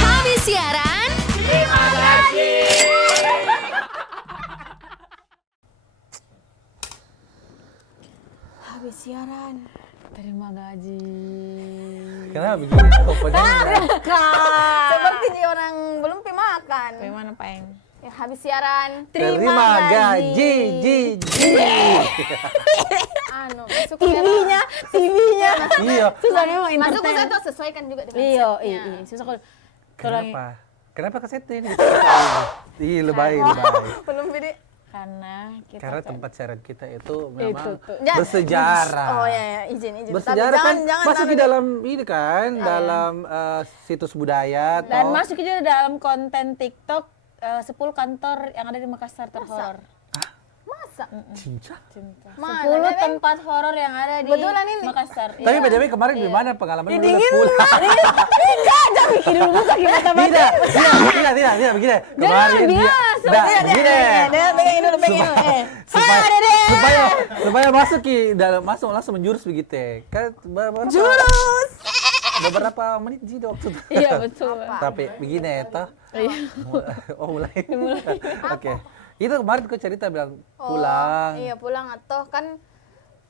Habis siaran, terima kasih. Habis siaran, terima gaji. Kenapa begini? Openingnya. Seperti orang belum pi makan. Bagaimana Peng? Ya, habis siaran, Terima gaji, Anu, masuk TV-nya. Iya. Susah memang Masuk ke entertain. situ sesuaikan juga dengan Iya, setnya. iya. Susah kalau Kenapa? Kenapa ke situ ini? Ih, lebay. Belum beda. karena kita Karena kan- tempat siaran kita itu memang tuh. bersejarah. Oh ya, izin. Bersejarah Tapi kan jangan masuk di anu- dalam ini kan, dalam situs budaya dan toh. masuk juga dalam konten TikTok 10 kantor yang ada di Makassar terhoror. Masa? Cinta. Cinta. Mana, 10 Bebeng? tempat horor yang ada di Betulan ini. Makassar. Tapi Iya. BTW kemarin gimana pengalaman lu Dingin pulang? Jangan bikin dulu sakit mata batin. Tidak, begini. Kemarin biasa. begini. Pegang dulu. Supaya masuk masuk langsung menjurus begitu. Kan Jurus. beberapa menit sih waktu itu. Iya betul. Tapi begini toh. Iya. Oh, mulai. Oke. Itu kemarin kau cerita bilang pulang. Iya, pulang atau kan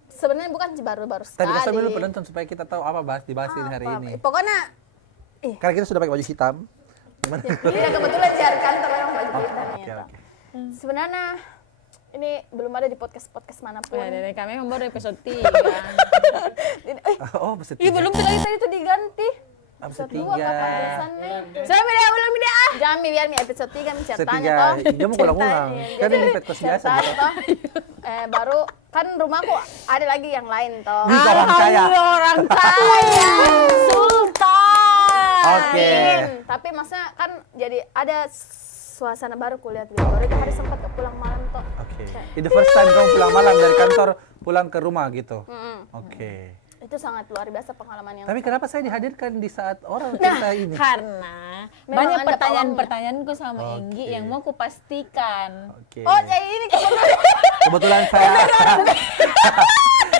sebenarnya bukan baru-baru sekali. Tapi kasih dulu penonton supaya kita tahu apa dibahas ini hari ini. Pokoknya Karena kita sudah pakai baju hitam. Gimana? iya kebetulan cari kantor orang baju hitam Oke, ya. oke. Sebenarnya ini belum ada di podcast manapun. Ya, dari kami kan baru episode 3. Oh, episode Ih, 3. belum tadi itu diganti. Episode Episode 2 kapan 3. biasanya? Saya belum dia. Jangan biar mi episode 3 Episode ceritanya 3. toh. Dia mau ulang-ulang. Ceritanya. Kan Jadi, ini podcast biasa. ceritanya Bro. toh. Baru kan rumahku ada lagi yang lain toh. Ih, orang kaya. Orang kaya. Sultan. Oke. Tapi maksudnya kan jadi ada suasana baru kulihat gitu. Baru itu hari sempat ke pulang malam toh. Oke. Itu first time kamu pulang malam dari kantor pulang ke rumah gitu. Mm-mm. Oke. Itu sangat luar biasa pengalaman yang. Tapi kenapa saya dihadirkan di saat orang cerita ini? Karena Memang banyak Anda pertanyaan-pertanyaanku sama Oke. Enggi yang mau kupastikan. Oke. Oh, jadi ini Kebetulan saya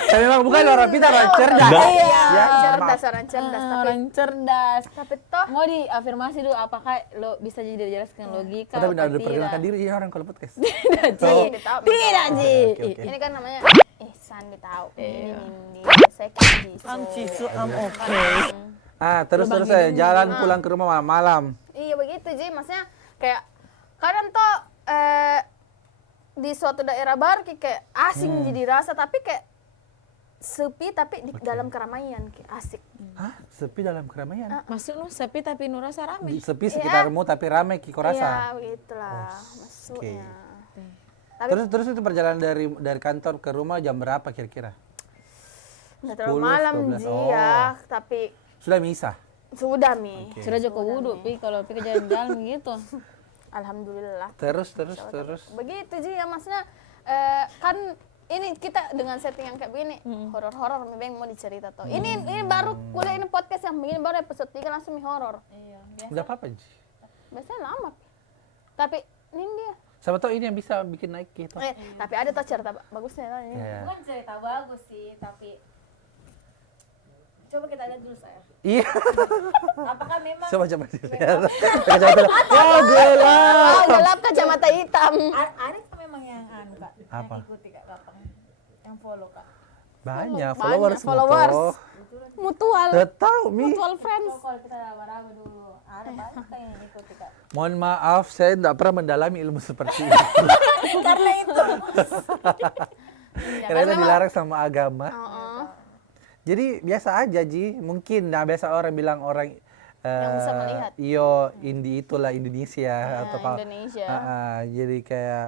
saya memang bukan orang pintar, orang cerdas. Iya, Ya, cerdas maaf. orang cerdas. Tapi Orang cerdas. toh Mau diafirmasi dulu apakah lo bisa jadi dijelaskan logika Oh, tapi atau udah perkenalkan diri ya orang kalau podcast. Tidak, Ji. Oh. Ditahu, Tidak, Ji. Oke, oke. ini kan namanya Sandi tahu. Ini Iya. Nindi. Saya kan Jisoo. Oke. Terus saya jalan pulang ke rumah malam. Iya begitu Ji, maksudnya kayak kadang tuh di suatu daerah baru kayak asing jadi rasa tapi kayak sepi tapi di dalam keramaian kayak asik. Hah? Sepi dalam keramaian? Maksud lu sepi tapi nu rasa rame. Sepi sekitarmu tapi ramai Kiko Iya rasa. begitulah maksudnya. Tapi Terus itu perjalanan dari kantor ke rumah jam berapa kira-kira? nggak terlalu 10, malam 12. Ji Oh. ya, tapi Sudah misa? sudah Mi. Oke. Sudah Joko Wudu, Pi, kalau Pi ke jalan-jalan gitu. Alhamdulillah. Terus. Begitu Ji ya maksudnya kan ini kita dengan setting yang kayak begini horor-horor memang mau dicerita toh. Ini baru kuliah ini podcast yang begini baru episode 3 langsung horor. Iya. Udah apa-apa, Ji? Biasanya lama. Tapi ini dia. Siapa tahu ini yang bisa bikin naik gitu. Tapi ada tuh cerita bagusnya toh ini. Iya. Bukan cerita bagus sih, tapi coba kita lihat dulu saya. Iya. Apakah memang Coba dilihat. Kacamata. Oh, gelap. Oh, gelap kacamata hitam. ada kan memang yang Kak? Apa? Yang ikuti Kak Kapang. Yang follow Kak. Banyak Banyak followers. followers. Mutual. Tahu Mi. Mutual friends. Kalau kita raba-raba dulu, ada banyak Kak yang ikuti Kak. Mohon maaf, saya tidak pernah mendalami ilmu seperti ini. Karena itu. Karena itu dilarang sama agama. Heeh. Jadi biasa aja Ji, mungkin biasa orang bilang orang Yang bisa melihat. Iyo, itulah Indonesia atau kalau Indonesia. jadi kayak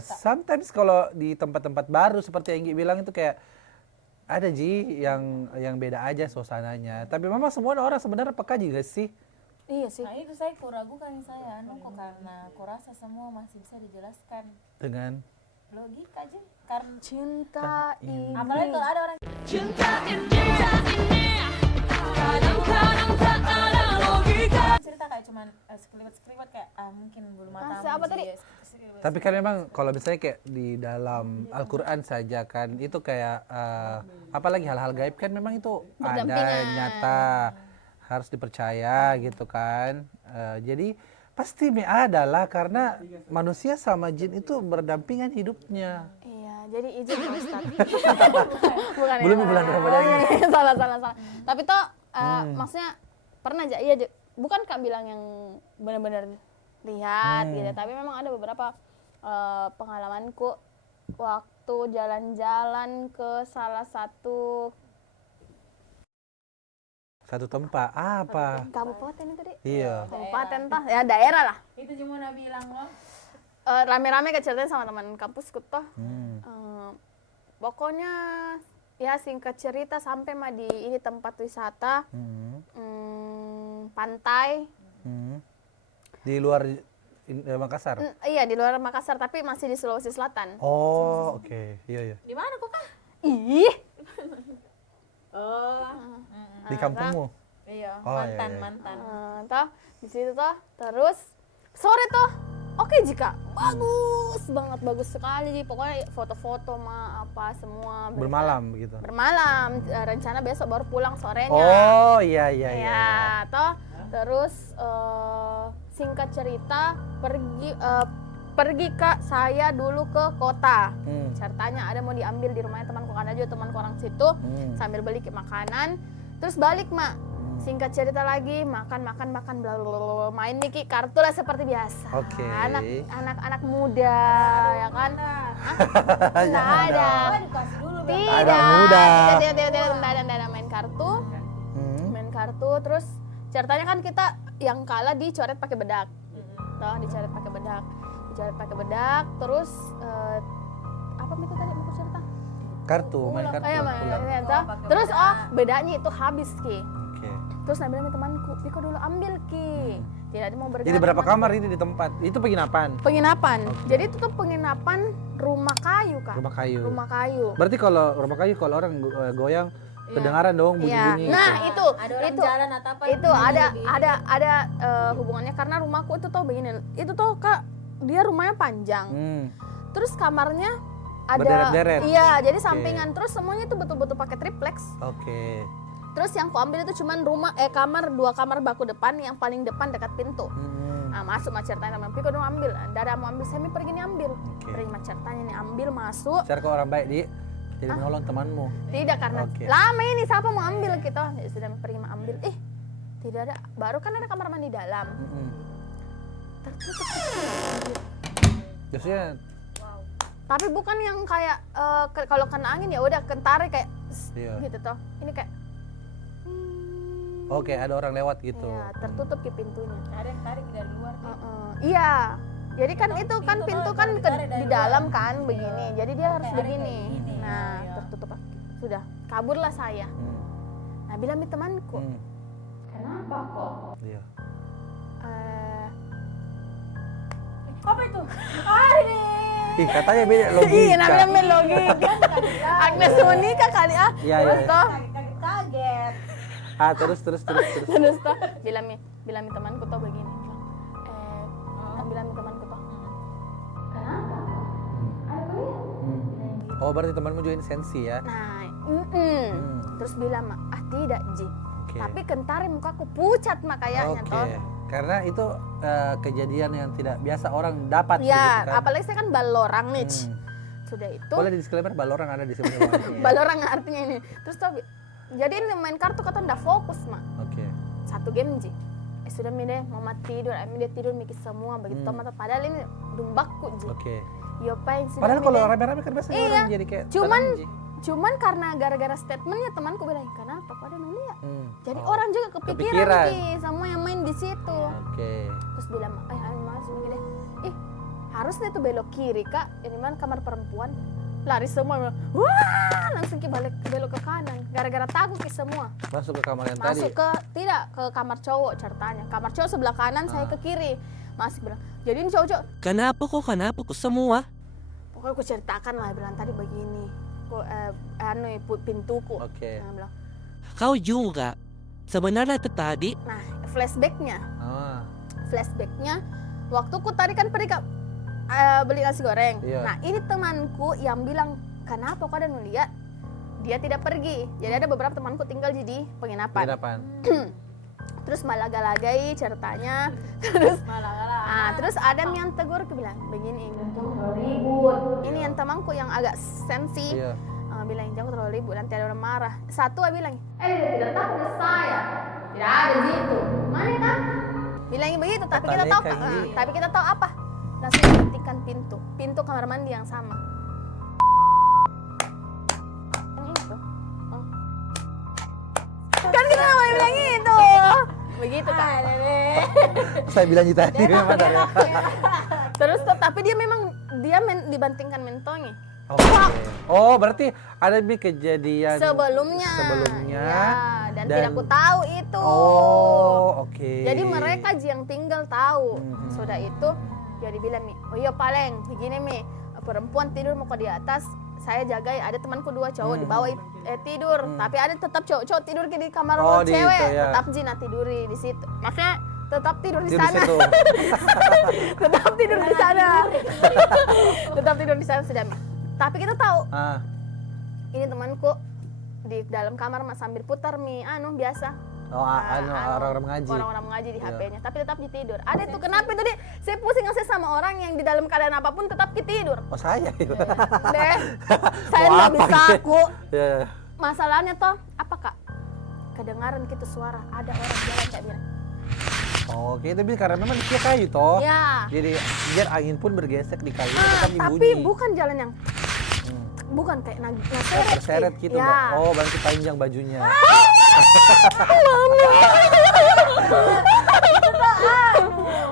sometimes kalau di tempat-tempat baru seperti yang Enggi bilang itu kayak ada Ji yang beda aja suasananya. Tapi memang semua orang sebenarnya peka juga sih. Iya sih. Nah itu saya kuragukan saya, kok karena kurasa semua masih bisa dijelaskan Dengan logika aja. Karena Cinta ini. apalagi kalau ada orang cerita kayak cuman sekelibat kayak mungkin bulu mata. Masa apa tadi? Tapi kan memang kalau misalnya kayak di dalam Al-Quran saja kan itu kayak apalagi hal-hal gaib kan memang itu ada Berdampingan. nyata harus dipercaya gitu kan. Jadi pasti ada lah karena manusia sama jin itu berdampingan hidupnya. Iya, jadi izin Pak Ustaz. Bukan Belum ya, bulan Pak. Ramadan. Oh, iya, salah. Tapi toh maksudnya pernah aja iya bukan Kak bilang yang benar-benar lihat gitu, tapi memang ada beberapa pengalamanku waktu jalan-jalan ke salah satu tempat apa? kabupaten itu deh. Iya. Kabupaten toh, ya daerah lah. itu cuma Nabi bilang loh. Rame-rame ceritain sama teman kampusku toh. Pokoknya ya singkat cerita sampai mah di ini tempat wisata pantai. Di luar Makassar. Iya di luar Makassar tapi masih di Sulawesi Selatan. Oh, oke. Iya. Di mana kok kah? Ih, Oh. Di kampungmu. Iya, Oh, iya, iya. mantan. toh di situ toh terus sore toh. Oke Jika, bagus sekali. Pokoknya foto-foto mah apa semua. Bermalam gitu. Bermalam, rencana besok baru pulang sorenya. Oh, iya. Ya, toh terus singkat cerita pergi Kak saya dulu ke kota. Ceritanya ada mau diambil di rumahnya temanku kan aja temanku orang situ sambil beli makanan terus balik mak. Singkat cerita lagi makan bla bla bla main nih kartu lah seperti biasa. Oke. Anak muda ya kan. Nggak ada. Dikasih dulu Tidak. Ada muda. Tidak ada main kartu. Main kartu terus ceritanya kan kita yang kalah dicoret pakai bedak. Toh dicoret pakai bedak terus apa itu tadi mau cerita? Kartu, main kartu. Main toh. Terus bedanya itu habis Ki. Oke. Terus Nabi bilang sama temanku, Piko dulu ambil Ki. Tidak ada mau bergerak. Jadi berapa temanku. kamar ini di tempat? Itu penginapan. Penginapan. Jadi itu tuh penginapan rumah kayu Kak. Rumah kayu. Rumah kayu. Berarti kalau rumah kayu kalau orang goyang kedengaran dong bunyi-bunyi. Nah, gitu. ada orang itu jalan atau apa itu ada hubungannya karena rumahku itu tuh begini. Itu tuh Kak, dia rumahnya panjang. Terus kamarnya ada Berderet-deret. Iya, jadi sampingan terus semuanya itu betul-betul pakai triplex. Oke. Terus yang ku ambil itu cuman dua kamar baku depan yang paling depan dekat pintu. Nah, masuk mah ceritanya sama Piko dong ambil. Dada mau ambil, saya pergi nih ambil. Oke. Pergi mah ceritanya nih ambil masuk. Cara kau orang baik di jadi menolong temanmu. Tidak karena Oke. lama ini siapa mau ambil gitu. Ya sudah pergi mah ambil. Tidak ada. Baru kan ada kamar mandi dalam. Tertutup. Biasanya Tapi bukan yang kayak kalau kena angin ya udah kentare kayak iya. gitu toh. Ini kayak Oke, ada orang lewat gitu. Iya, tertutup ke pintunya. ada yang tarik dari luar nih. Iya. Jadi kan itu kan pintu pintu tuh kan ditarik dari di luar. dalam kan begini. Jadi dia harus tarik kayak begini. gini. Nah, Iya. tertutup. Sudah, kaburlah saya. Nah, bilang nih temanku, Hmm. kenapa kok? Iya. Apa itu? Ih, katanya beda Iya, logika. namanya main logika. Agnes Monica kali ah. Iya, Terus iya. toh, Kaget. Terus. terus toh, bilang nih temanku toh begini. Bilang nih temanku toh. Kenapa? Oh, berarti temanmu juga ini sensi ya? Nah, terus bilang tidak Ji. Oke. Tapi kentari mukaku pucat mah kayaknya Oke. toh. Karena itu kejadian yang tidak biasa orang dapat. Ya, gitu kan. apalagi saya kan balorang nih. Sudah itu. Boleh di disclaimer balorang ada di sini. Balorang artinya ini. Terus tuh jadi ini main kartu kata ndak fokus mak. Oke. Satu game Ji. Sudah mide mama tidur, dia tidur mikir semua begitu mata padahal ini dumbakku Ji. Oke. Yo pain sudah Padahal kalau mide. rame-rame kan biasanya Iya. orang jadi kayak Cuman karena gara-gara statementnya temanku bilang kenapa kok ada nuli ya? Jadi Oh. orang juga kepikiran Ki, semua yang main di situ. Oke. Terus bilang, mas gini deh, harusnya tuh belok kiri kak, ini mana kamar perempuan, lari semua, wah langsung belok ke kanan, gara-gara takut Ki semua. Masuk ke kamar yang Masuk tadi. tidak ke kamar cowok ceritanya, kamar cowok sebelah kanan, saya ke kiri, masih bilang, jadi ini cowok Kenapa kok semua? pokoknya aku ceritakan lah, bilang tadi begini, pintuku. Oke. Nah, bilang, Kau juga sebenarnya itu tadi nah flashbacknya waktu ku tadi kan pergi beli nasi goreng. Iya. Nah ini temanku yang bilang, kenapa kau ada ngeliat dia tidak pergi. Jadi ada beberapa temanku tinggal di penginapan. Terus malaga-lagai ceritanya. Terus ada yang tegur, aku bilang begini, jangan terlalu ribut. Ini yang temanku yang agak sensi. Iya. Bilang jangan terlalu ribut, nanti ada orang marah. Satu bilang, dia tidak tahu di saya, tidak ada di situ. Mana kan? Bilangnya begitu, tapi kita tahu, tapi kita tahu apa? Langsung ketikkan pintu kamar mandi yang sama. Yang itu. Oh. Kan kita nggak boleh bilang gitu. Begitu kan? Saya bilang gitu tadi memang dari. Terus tapi dia memang dibantingkan mentongnya. Oh, berarti ada lebih kejadian sebelumnya. Ya, dan tidak aku tahu itu. Oh, oke. Jadi mereka yang tinggal tahu. Sudah itu dia dibilang nih, oh iya paling begini nih, perempuan tidur mau di atas, saya jaga, ada temanku 2 cowok di bawah tidur, tapi ada tetap cowok tidur di kamar cewek, gitu, ya. tetap Jina tiduri di situ. Maksudnya tetap tidur di Tidur sana. situ. Tetap tidur di sana. Tetap tidur di sana sudah. Tapi kita tahu. Ini temanku di dalam kamar sambil putar biasa. Orang-orang mengaji. Orang-orang mengaji di HP-nya, tapi tetap tidur. Ada itu kenapa itu deh? Saya pusing sama orang yang di dalam keadaan apapun tetap tidur. Oh, saya itu. Deh, saya Mau nggak apa bisa gitu? aku. Ya. Masalahnya toh apa kak? Kedengaran gitu suara ada orang jalan kayak bilang. Oh, oke, tapi karena memang dia kayu toh. Ya. Jadi biar angin pun bergesek di kayu tetap Tapi bunyi. bukan jalan yang bukan kayak naseret. Terseret gitu. Ya. Oh, berarti panjang bajunya.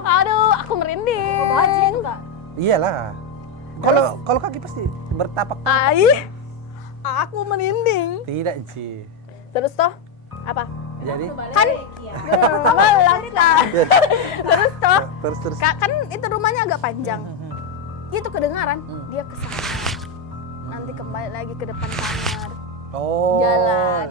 Aduh, aku merinding. Iyalah. Kalau kaki pasti bertapak. Aku merinding. Tidak, Ci. Terus toh apa? Jadi Kan terus toh terus. kan itu rumahnya agak panjang. Itu kedengaran dia ke sana. Nanti kembali lagi ke depan kamar. Oh. Jalan.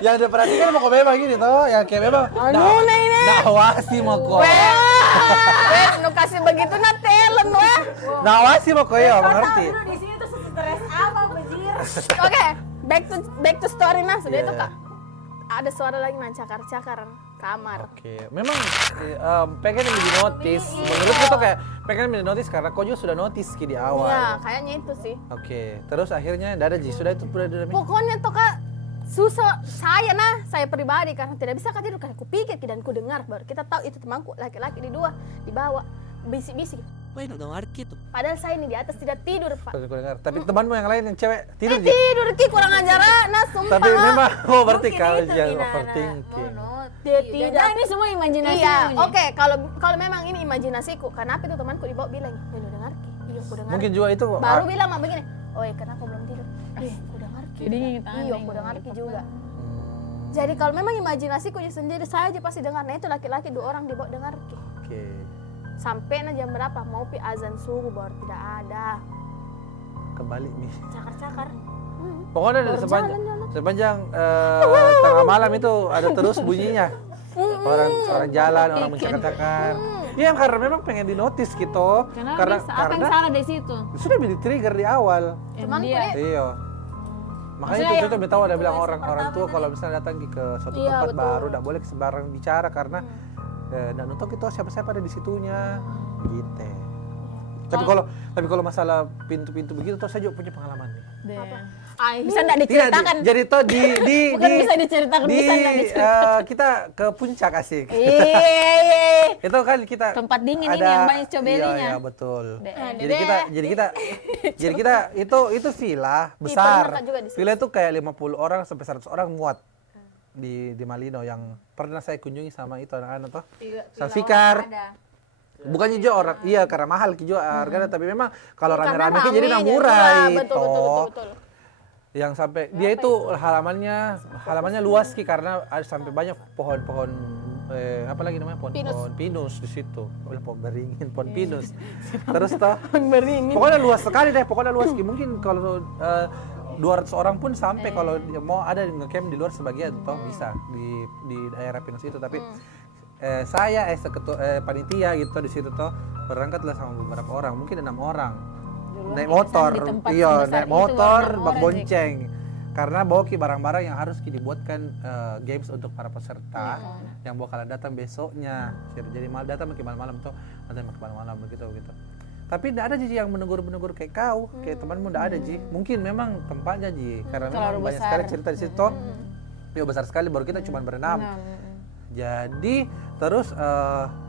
Yang dia perhatikan mau kok memang gini toh, yang kayak memang. Nawasi mau kok. Nu kasih begitu na talent weh. Nawasi mau kok ya, mengerti. Di sini tuh stres apa, Bajir? Oke, back to story nah. Sudah Iya. itu Kak. Ada suara lagi cakar-cakar kamar. Oke, memang pengen di notice. Menurut gue tuh kayak pengen di notice karena kau juga sudah notice di awal. Iya, kayaknya itu sih. Oke, terus akhirnya ada Ji, sudah itu udah Pokoknya tuh Kak, susah saya pribadi karena tidak bisa tidur karena aku pikir dan ku dengar baru kita tahu itu temanku laki-laki di bawah bisik-bisik. Bueno, dengar gitu. Padahal saya ini di atas tidak tidur Pak. Aku dengar. Tapi temanmu yang lain yang cewek tidur Ji. Tidur Ki kurang ajar nah sumpah. Tapi memang berarti Mungkin kau itu, jangan Nina, overthinking. Dia tidak. Ini semua imajinasi. Iya, oke kalau memang ini imajinasiku, kenapa itu temanku di bawah bilang, "Lu dengar Ki?" Iya, aku dengar. Mungkin juga itu Baru bilang mah begini, "Oi, kenapa belum tidur?" Iya, aku dengar Ki. Jadi kita Iya, aku dengar Ki juga. Jadi kalau memang imajinasiku sendiri saya aja pasti dengar. Nah itu laki-laki 2 orang di bawah dengar Ki. Oke. Sampai jam berapa? Mau pi azan subuh baru tidak ada. Kembali nih. Cakar-cakar. Pokoknya Baru sepanjang tengah malam itu ada terus bunyinya. Orang jalan, orang mencakar-cakar. Iya, karena memang pengen di notice gitu. Karena apa yang salah dari situ? Sudah di trigger di awal. Temanku dia. nih, Iya. Makanya Maksudnya itu tahu ada bilang orang tuh kalau misalnya datang ke suatu Iya, tempat betul. baru tidak boleh sembarang bicara karena dan untuk itu siapa-siapa ada di situnya gitu. Tapi kalau masalah pintu-pintu begitu tuh saya juga punya pengalaman nih. Bisa enggak diceritakan? Jadi tuh Bukan bisa diceritakan, bisa enggak diceritakan? kita ke puncak asik. Iya. Itu kan kita Tempat dingin ini yang banyak stroberinya. Iya, betul. Deh. Jadi kita itu villa besar. pernah Kak juga di situ. Villa itu kayak 50 orang sampai 100 orang muat. Di Malino yang pernah saya kunjungi sama itu anak-anak tuh. Salfikar. Bukannya juga orang, iya karena mahal juga harganya, tapi memang kalau rame-rame jadi jadi murah betul. yang sampai dia itu halamannya luas Ki, karena ada sampai banyak pohon-pohon apa lagi namanya, pohon pinus di situ. Pohon beringin, pohon pinus. Terus toh pokoknya luas sekali deh, pokoknya luas Ki. Mungkin kalau 200 orang pun sampai kalau mau ada ngecamp di luar sebagian toh bisa di daerah pinus itu. Tapi saya panitia gitu di situ toh berangkatlah sama beberapa orang, mungkin 6 orang. Naik motor, iya naik motor, bak bonceng. Karena bawa Ki barang-barang yang harus Ki dibuatkan games untuk para peserta yang bakalan datang besoknya. Jadi datang makin malam-malam tuh, datang makin malam-malam begitu. Tapi tidak ada Ji yang menegur-menegur kayak kau, kayak temanmu tidak ada Ji. Mungkin memang tempatnya Ji, karena memang banyak sekali cerita di situ. Ya besar sekali, baru kita cuma berenam. Jadi terus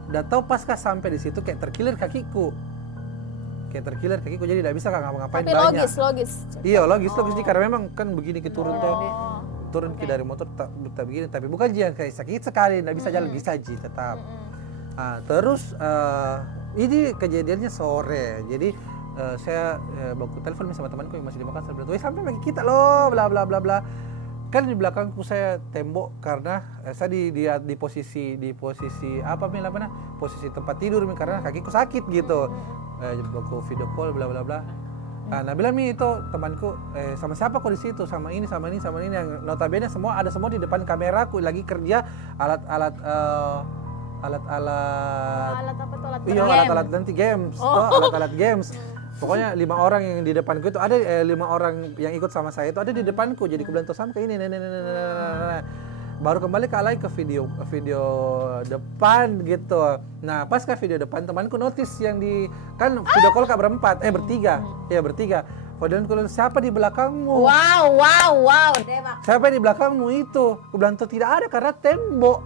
udah tahu pasca sampai di situ kayak terkilir kakiku. Jadi tidak bisa ngapa-ngapain Tapi banyak. logis. Iya logis Ji, karena memang kan begini ke turun turun Ki dari motor tak begini, tapi bukan Ji yang kayak sakit sekali, tidak bisa jalan, bisa Ji tetap. Terus ini kejadiannya sore, jadi saya baku telepon sama temanku yang masih di Makassar, bilang, sampai bagi kita loh, bla bla bla bla. Kan di belakangku saya tembok karena saya di posisi apa namanya, posisi tempat tidur karena kakiku sakit gitu. Baku video call bla bla bla. Nah bilang itu temanku sama siapa kok di situ, sama ini yang notabene semua di depan kameraku lagi kerja alat iya alat nanti games alat games. Pokoknya 5 orang yang di depanku itu ada 5 orang yang ikut sama saya itu ada di depanku, jadi aku bilang tuh sama kayak ini baru kembali ke video depan gitu. Nah pas ke video depan temanku notice yang kan video call bertiga. Kemudian aku bilang, siapa di belakangmu? Wow. Siapa di belakangmu itu? Aku bilang tuh tidak ada karena tembok.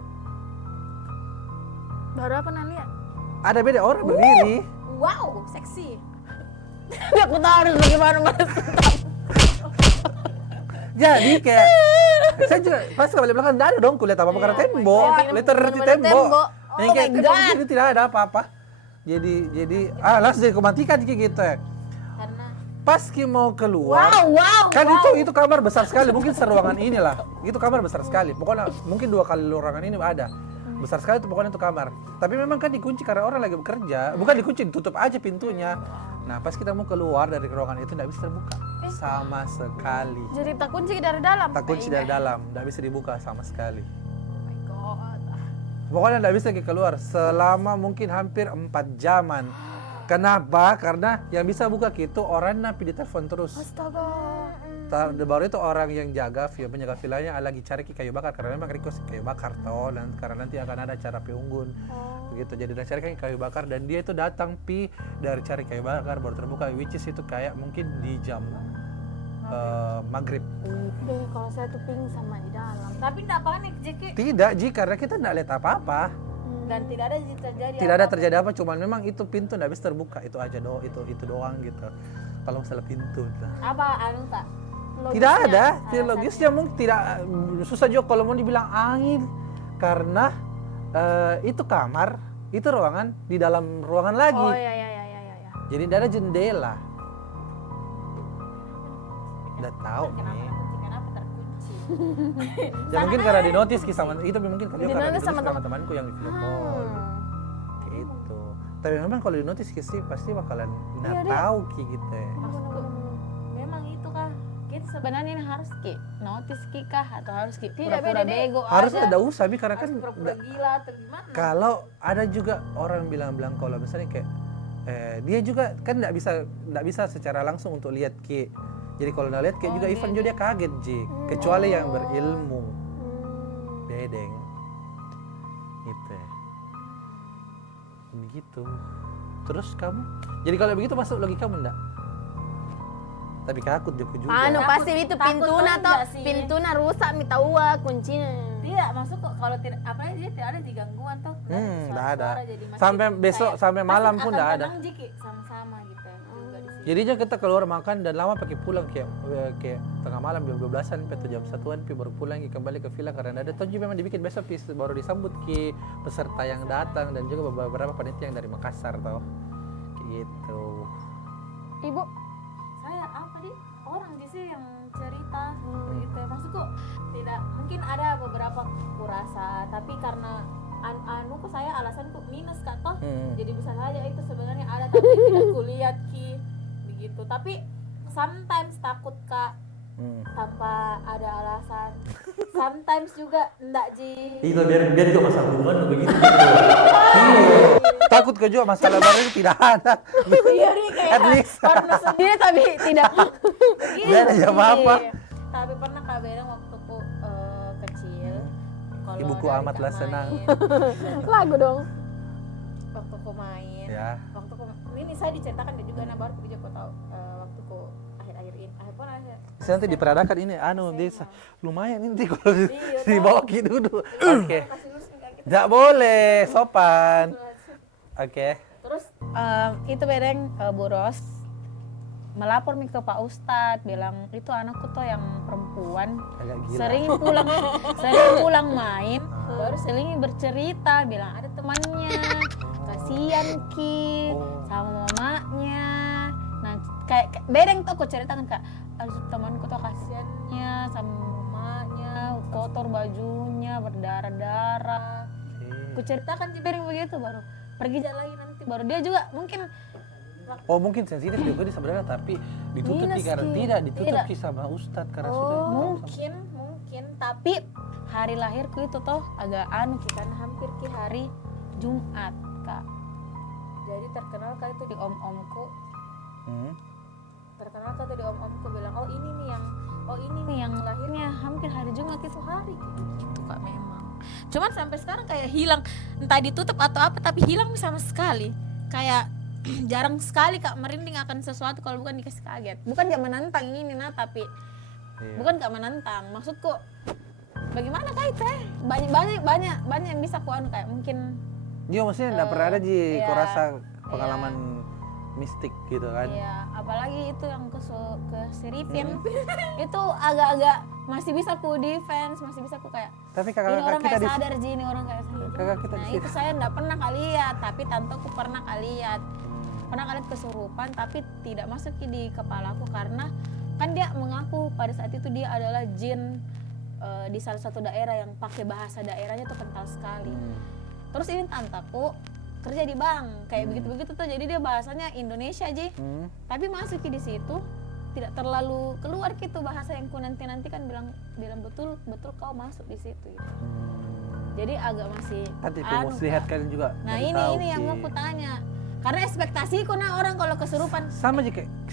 Baru apa Nalia? Ada beda orang berdiri. Wow, seksi. Aku tahu harus bagaimana mas. Jadi kayak saya juga pas kembali belakang tidak ada dong kulihat apa karena tembok, literally tembok. Yang kayak jadi tidak ada apa-apa. Jadi langsung jadi kumatikan kayak gitu ya. Karena Pas Ki mau keluar, kan itu kamar besar sekali, mungkin seruangan inilah. Itu kamar besar sekali. Pokoknya mungkin 2 kali ruangan ini ada. Besar sekali itu pokoknya itu kamar. Tapi memang kan dikunci karena orang lagi bekerja. Bukan dikunci, ditutup aja pintunya. Nah pas kita mau keluar dari ruangan itu tidak bisa terbuka sama sekali. Jadi tak kunci dari dalam. Tak kunci dari dalam, tidak bisa dibuka sama sekali. Oh my god. Pokoknya tidak bisa keluar selama mungkin hampir 4 jaman. Kenapa? Karena yang bisa buka itu orang napi di telepon terus. Astaga. Baru itu orang yang penjaga vilanya lagi cari kayu bakar karena memang request kayu bakar toh, dan karena nanti akan ada acara unggun. Begitu. Jadi dia cari kayu bakar dan dia itu datang dari cari kayu bakar baru terbuka, which is itu kayak mungkin di jam maghrib. Deh, kalau saya tuh pingsan sama di dalam. tapi tidak panik Jeki Tidak, karena kita tidak lihat apa-apa. dan tidak ada terjadi. Tidak ada terjadi apa, cuman memang itu pintu tidak bisa terbuka, itu aja itu doang gitu. Kalau masalah pintu. Apa anu tak? Tidak ada, tidak logisnya mungkin tidak susah juga kalau mau dibilang angin karena itu kamar, itu ruangan di dalam ruangan lagi. Oh iya. Jadi tidak ada jendela. Udah tahu nih. Kenapa terkunci? Ya mungkin karena di notice sama itu mungkin karena Di-notice sama sama temanku yang di video call. Gitu. Tapi memang kalau di notice sih pasti bakalan nggak tahu gitu ya. Memang itu kah? Kita sebenarnya ini harus notice kah atau harus Tidak, pura-pura beda, bego Harus aja? ada usaha karena kan Pura-pura gila atau gimana? kalau ada juga orang bilang kalau misalnya kayak dia juga kan nggak bisa secara langsung untuk lihat Ki. Jadi kalau udah lihat kayak juga Ivan juga dia kaget Ji. Kecuali yang berilmu. Bedeng. Gitu ya. Begitu. Terus kamu? Jadi kalau begitu masuk logikamu enggak? Tapi takut juga. Anu Takut- pasti itu takut pintuna enggak atau sih? pintuna rusak minta uang kuncinya. Tidak, masuk kok kalau tidak apalagi dia tidak ada di gangguan toh. Enggak ada. Jadi masih Sampai besok kayak- sampai malam pasti pun akan enggak ada. tenang, Jiki, sama-sama gitu juga di sini. Jadinya kita keluar makan dan lama pakai pulang kayak tengah malam jam 12-an sampai jam 1-an baru pulang kembali ke villa karena ada toh memang dibikin besok baru disambut Ki peserta yang datang dan juga beberapa panitia yang dari Makassar toh. Gitu. Ibu, Saya apa di? orang sih yang cerita gitu. Maksudku tidak mungkin ada beberapa kurasa, tapi karena anuku saya alasanku minus kak toh, jadi bisa saja itu sebenarnya ada tapi tidak kulihat ki begitu. Tapi sometimes takut kak tanpa ada alasan. Sometimes juga enggak ji. Itu biar juga masalah hubungan begitu. Takut ke juga masalah baru ini tidak ada. Iya nih kayak At least. partner sendiri tapi tidak. Nggak ada jam apa. Tapi pernah kak Bedang waktuku kecil. Kalau Ibuku dari amatlah Kak senang. main, Lagu dong. waktuku main. Ya. Waktuku ini saya diceritakan dan juga baru juga aku tahu waktuku akhir-akhir ini. Akhir. Saya nanti diperadakan ini desa. Lumayan ini kalau Iya, dibawa ki duduk. Oke. Kasih lurus nih, Kak, gitu. Nggak boleh, sopan. Oke. Terus itu Bedeng Bu Ros melapor nih ke Pak Ustadz, bilang itu anakku tuh yang perempuan Agak gila. sering pulang main, baru sering bercerita, bilang ada temannya, kasihan Ki sama mamanya. Nah kayak Bedeng tuh aku ceritakan kak, aduh temanku tuh kasihannya sama mamanya, kotor bajunya, berdarah-darah. Aku ceritakan si Bedeng begitu, baru pergi jalan lagi nanti, baru dia juga mungkin Oh mungkin sensitif juga dia sebenarnya tapi ditutupi Minus, karena Ki. tidak ditutupi Tidak. sama Ustadz karena oh sudah mungkin tapi hari lahirku itu toh agak kan hampir ki hari Jumat kak, jadi terkenal kali itu di om-omku bilang oh ini nih yang lahirnya hampir hari Jumat itu hari gitu kak. Memang cuman sampai sekarang kayak hilang, entah ditutup atau apa tapi hilang sama sekali, kayak jarang sekali kak merinding akan sesuatu kalau bukan dikasih kaget. Bukan gak menantang ini tapi bukan gak menantang, maksudku bagaimana kak itu banyak yang bisa kuan kayak mungkin Iya maksudnya nggak pernah ada Ji, iya, kau rasa pengalaman mistik gitu kan. ya apalagi itu yang ke Siripin itu agak-agak masih bisa ku defense, masih bisa ku kayak Tapi ini kakak orang kita kayak sadar Ji, ini orang kayak sadar. kakak kita Nah di itu saya enggak pernah kali lihat, tapi tanteku pernah kali lihat. Pernah kali kesurupan tapi tidak masuk di kepalaku karena kan dia mengaku pada saat itu dia adalah jin di salah satu daerah yang pakai bahasa daerahnya tuh kental sekali. Terus ini tantaku kerja di bank kayak begitu-begitu tuh, jadi dia bahasanya Indonesia Ji. Tapi masuk di situ tidak terlalu keluar gitu bahasa yang ku nanti kan bilang betul kau masuk di situ gitu. Jadi agak masih Nanti aku mau lihat kalian juga. Nah jadi tahu, ini yang Ki. mau ku tanya. Karena ekspektasiku orang kalau kesurupan sama aja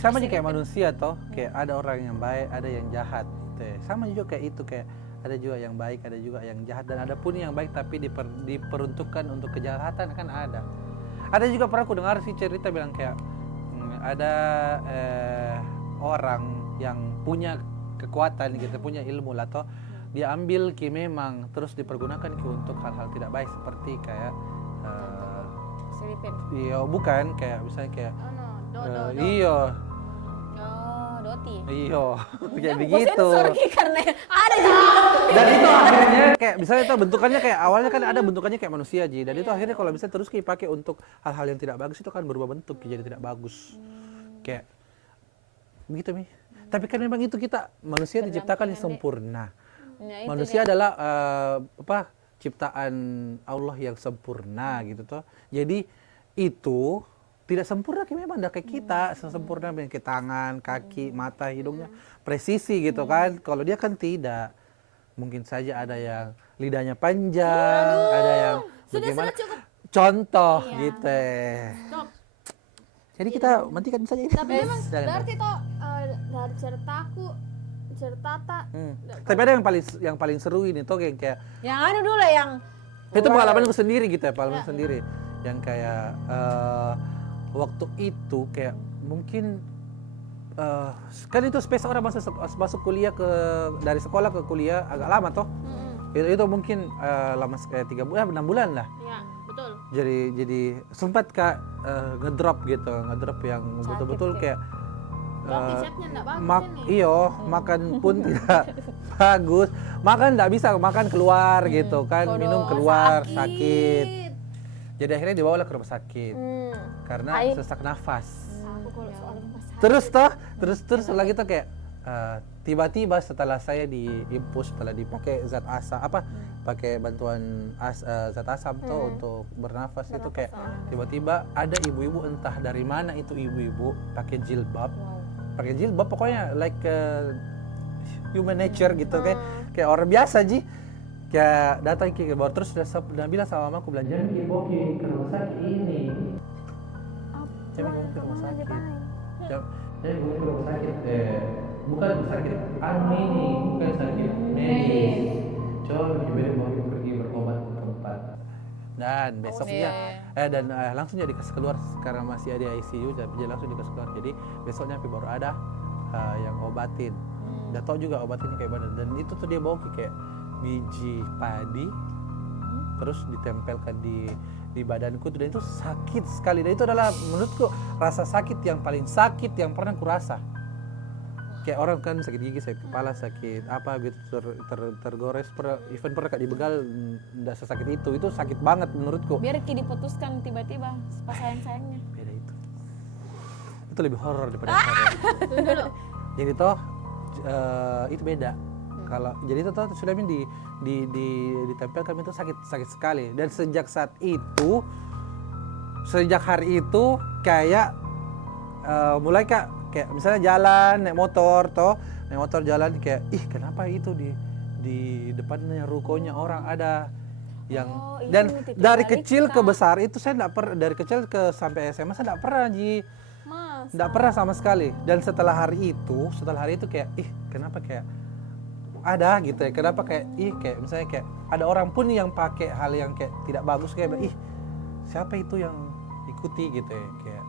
kayak manusia toh, kayak ada orang yang baik, ada yang jahat gitu ya. Sama juga kayak itu, kayak ada juga yang baik, ada juga yang jahat, dan ada pun yang baik tapi diperuntukkan untuk kejahatan kan ada. Ada juga pernah aku dengar sih cerita bilang kayak ada orang yang punya kekuatan gitu, punya ilmu lah toh, dia ambil ki memang terus dipergunakan ki untuk hal-hal tidak baik seperti kayak Filipin. iya bukan kayak misalnya kayak Oh no, do. iya Oh, Doti. iya kayak begitu. Karena ada Dan itu akhirnya kayak misalnya itu bentukannya kayak awalnya kan ada bentukannya kayak manusia Ji, dan itu akhirnya kalau bisa terus dipakai untuk hal-hal yang tidak bagus itu kan berubah bentuk jadi tidak bagus. Kayak begitu Mi. Tapi kan memang itu kita manusia diciptakan yang sempurna. Manusia adalah ciptaan Allah yang sempurna gitu toh. Jadi itu tidak sempurna kayak memang kayak kita, sempurna kayak tangan, kaki, mata, hidungnya presisi gitu kan. Kalau dia kan tidak. Mungkin saja ada yang lidahnya panjang, ada yang bagaimana contoh gitu. Jadi kita matikan saja ini. Tapi memang berarti toh dari cerita Tapi ada yang paling seru ini tuh kayak yang anu dulu yang itu pengalamanku sendiri gitu ya, pengalaman sendiri yang kayak waktu itu kayak mungkin kan itu space orang masuk kuliah dari sekolah ke kuliah agak lama toh. Itu mungkin lama kayak 3 bulan 6 bulan lah. ya betul. Jadi sempat Kak ngedrop yang betul-betul kayak T-shirtnya enggak bagus ini. iyo makan pun tidak bagus, makan nggak bisa makan keluar gitu kan, minum keluar sakit. Jadi akhirnya dibawalah ke rumah sakit karena sesak nafas. Aku kalau soal rumah sakit. Terus lagi tuh kayak tiba-tiba setelah saya diimpus, setelah dipakai zat asam pakai bantuan zat asam tuh untuk bernafas itu kayak tiba-tiba ada ibu-ibu entah dari mana itu ibu-ibu pakai jilbab pokoknya like human nature gitu kayak orang biasa Ji, kayak datang ke bawah terus udah bilang sama mamaku bilang jangan dibawa ke rumah sakit ini, jangan dibawa ke rumah sakit, jangan dibawa ke rumah sakit, bukan sakit ini bukan sakit medis, coba bawa pergi berobat ke tempat. Dan besoknya dan langsung jadi dikasih keluar karena masih ada ICU, jadi langsung dikasih keluar. Jadi besoknya baru ada yang obatin. Udah tau juga obatinnya kayak mana. Dan itu tuh dia bawa kayak biji padi, terus ditempelkan di badanku tuh, dan itu sakit sekali. Dan itu adalah menurutku rasa sakit yang paling sakit yang pernah ku rasa. Kayak orang kan sakit gigi, sakit kepala, sakit apa gitu tergores, even pernah kayak dibegal, nggak sesakit itu sakit banget menurutku. Biar Ki diputuskan tiba-tiba pas sayang-sayangnya. Beda itu lebih horor daripada horor. Jadi toh itu beda. Kalau jadi itu toh sudah ditempelkan itu sakit sekali. Dan sejak hari itu kayak mulai kayak misalnya jalan naik motor jalan kayak kenapa itu di depannya rukonya orang ada yang dan dari kecil ke besar itu saya enggak pernah, dari kecil ke sampai SMA saya enggak pernah Ji. Enggak pernah sama sekali. Dan setelah hari itu kayak kenapa kayak ada gitu ya. Kenapa kayak kayak misalnya kayak ada orang pun yang pakai hal yang kayak tidak bagus kayak siapa itu yang ikuti gitu ya, kayak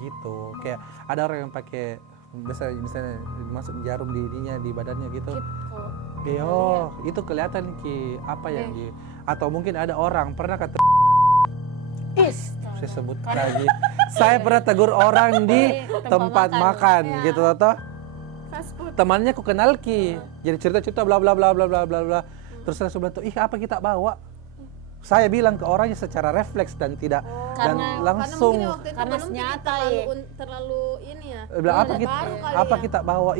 gitu. Kayak ada orang yang pakai misalnya masuk jarum di ininya, di badannya gitu. Itu kelihatan Ki apa ya Ki. Atau mungkin ada orang pernah kata saya sebut lagi. Saya pernah tegur orang di tempat makan gitu toh. Temannya aku kenal Ki. Jadi cerita bla bla bla bla bla bla bla. Terus langsung bilang tuh, apa kita bawa? Saya bilang ke orangnya secara refleks dan tidak dan langsung karena nyata terlalu ini ya. Bilang apa kita bawa?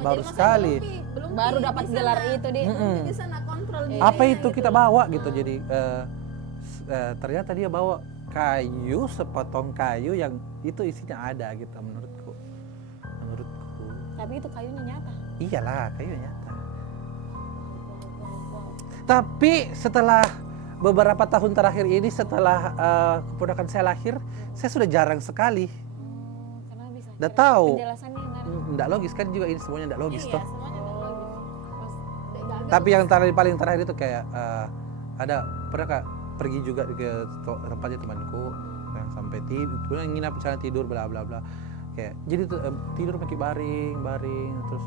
Baru sekali. Baru dapat gelar itu dia. Bisa nak kontrol diri. Apa itu kita bawa gitu. Jadi ternyata dia bawa sepotong kayu yang itu isinya ada gitu menurutku. Tapi itu kayunya nyata. Iyalah, kayunya nyata. Tapi setelah beberapa tahun terakhir ini, setelah keponakan saya lahir, saya sudah jarang sekali. Karena bisa. Udah tahu. Penjelasannya Nggak logis kan juga ini semuanya nggak logis toh. Semuanya nggak logis. Tapi yang paling terakhir itu kayak ada pernah Kak pergi juga ke tempatnya temanku yang sampai pulang nginap di sana tidur bla bla bla. Kayak jadi tuh tidur pakai baring terus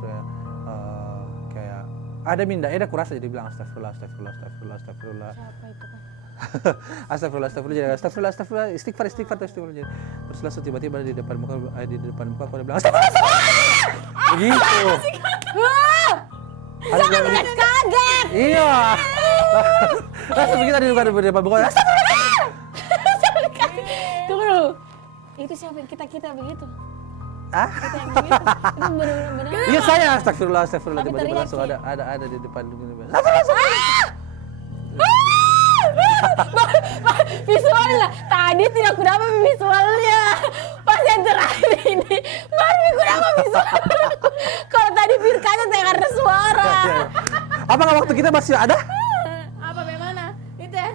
kayak ada minda aku rasa jadi bilang astagfirullah. siapa itu kan? Astagfirullah, istighfar jadi. Terus langsung tiba-tiba di depan muka aku ada bilang astagfirullah. Begitu. Jangan kaget. Iya. Langsung begitu di depan muka. Tunggu dulu. Itu siapa yang kita begitu? Kita yang begitu. Itu benar-benar. Iya saya astagfirullah Tapi tiba-tiba teriak, langsung Ki. ada di depan. Visualnya tadi tidak aku dapat visualnya. Pas yang terakhir ini baru aku dapat visual. Kalau tadi Firkanya saya karena suara. Apa nggak waktu kita masih ada? Apa bagaimana? Itu ya.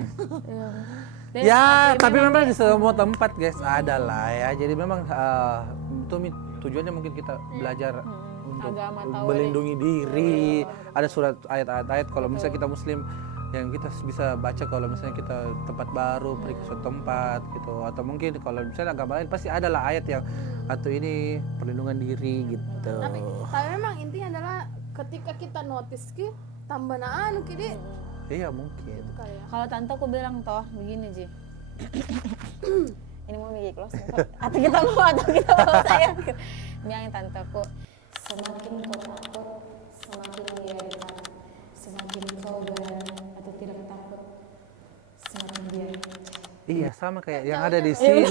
Ya, tapi memang di semua tempat guys ada lah ya. Jadi memang itu tujuannya mungkin kita belajar untuk Agama tahu melindungi diri. Ada surat ayat-ayat kalau misalnya kita muslim yang kita bisa baca kalau misalnya kita tempat baru pergi ke suatu tempat gitu, atau mungkin kalau misalnya agama lain pasti ada lah ayat yang atau ini perlindungan diri gitu. Tapi memang intinya adalah ketika kita notice ki tambah anu ki Iya mungkin. kali ya. Kalau tante aku bilang toh begini Ji. Ini mau mikir close atau kita mau saya. Bilangin tanteku, semakin kau takut, semakin dia dekat. Semakin kau berani atau tidak takut, semakin dia. Iya sama kayak yang ada di sini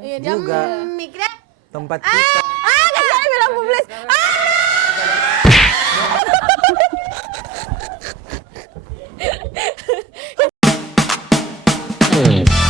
Iya juga mikirnya tempat kita. Kan saya bilang publis. Hmm.